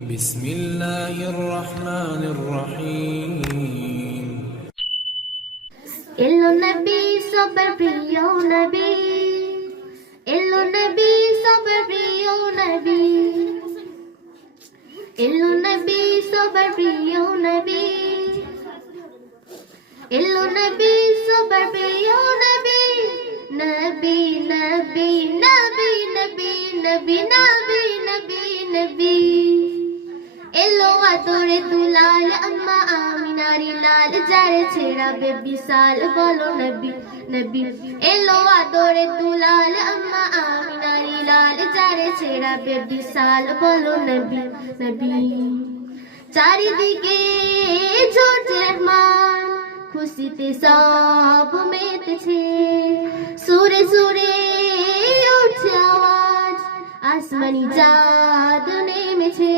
بسم الله الرحمن الرحيم এলো নবী সবার প্রিয় নবী এলো নবী সবার প্রিয় নবী এলো নবী সবার প্রিয় নবী এলো নবী সবার প্রিয় নবী নবী নবী নবী নবী নবী নবী নবী নবী এলো আদরে দুলাল, আম্মা আমিনারি লাল, যারে ছেড়া বেবি সাল, বলো নবী নবী। এলো আদরে দুলাল, আম্মা আমিনারি লাল, যারে ছেড়া বেবি সাল, বলো নবী নবী। চারিদিকে ঝরছে রহমান, খুশিতে সব মেতেছে। সুরে সুরে আসমানি চাঁদ নেমেছে।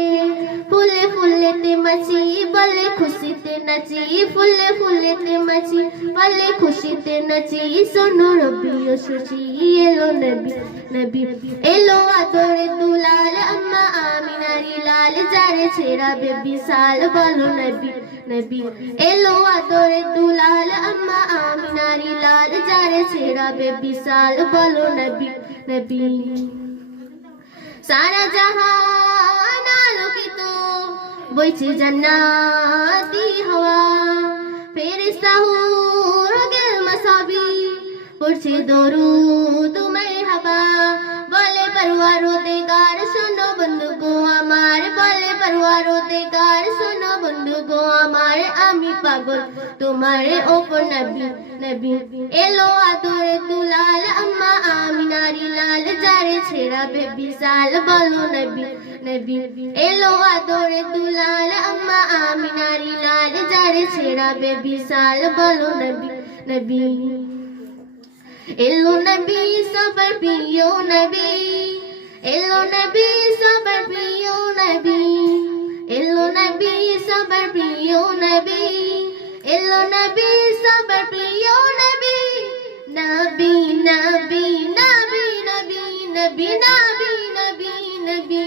ফুলে ফুলেতে মাছি, বলে খুশিতে নাচি। ফুলে ফুলেতে মাছি, বলে খুশিতে নাচি। শোনো রবি ও শশী, এলো নবী নবী। এলো আদরে দুলাল, আম্মা আমিনারি লাল। যারে ছেড়া বেবি সাল, বলো নবী নবী। এলো আদরে দুলাল, আম্মা আমিনারি লাল। যারে ছেড়া বেবি সাল, বলো নবী নবী। সারা জাহান আলোকিত, বইছে জান্নাতি হাওয়া। ফেরেশতা হুর গেল মাসাবি, পড়ছে দরুদ মারহাবা বলে পরওয়ারো দেগার শোনো বন্ধু গো আমার। বলে পরওয়ারো দেগার শোনো বন্ধু গো আমার। আমি পাগল তোমার ওপর নবী নবী। এলো আদরে দুলাল, আম্মা আমিনারি লাল যারে ছেড়া বেবি সাল বলো নবী নবী। এলো আদরে দুলাল, আম্মা আমিনারি লাল যারে ছেড়া বেবি সাল বলো নবী নবী। এলো নবী, সবার প্রিয় নবী। এলো নবী, সবার প্রিয় নবী। এলো নবী, সবার প্রিয় নবী। এলো নবী সবার প্রিয় নবী নবী নবী নবী নবী নবী নবী নবী নবী।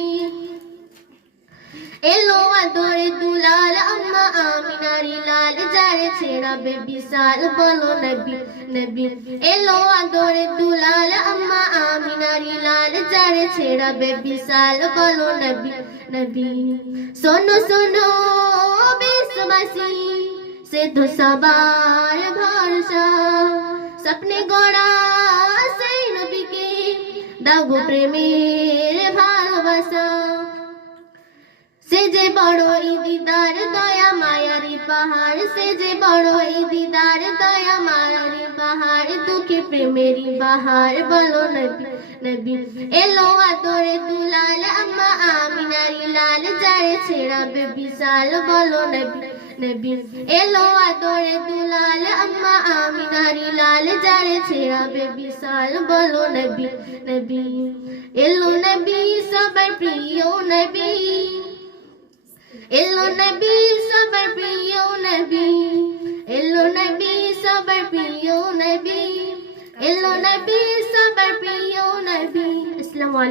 এলো আদরে দুলাল, আম্মা আমিনারি লাল, যারে ছেড়া বেবি সাল, বলো নবী নবী। এলো আদরে দুলাল, আম্মা আমিনারি লাল, যারে ছেড়া বেবি সাল, বলো নবী নবী। শোনো শোনো বিশ্ববাসী সে তো ভরসা স্বপ্নে গড়া সেই নবীকে দাও প্রেমের ভালোবাসা সে যে বড় দিদার দয়া মায়ারি পাহাড় সে যে বড় দিদার দয়া মায়ারি পাহাড় দুঃখে প্রেমেরি বাহার বলো নবী নবী এলো আদরে দুলাল আম্মা আমিনারি লাল যারে ছেড়া বেবি সাল বলো নবী নবী। এলো আদরে দুলাল, আম্মা আমিনারি লাল, যারে ছেড়া বেবি সাল বলো নবী নবী। এলো নবী, সবার প্রিয় নবী। এলো নবী, সবার প্রিয় নবী। এলো নবী, সবার প্রিয় নবী। এলো নবী, সবার প্রিয় নবী। আসসালামু আলাইকুম।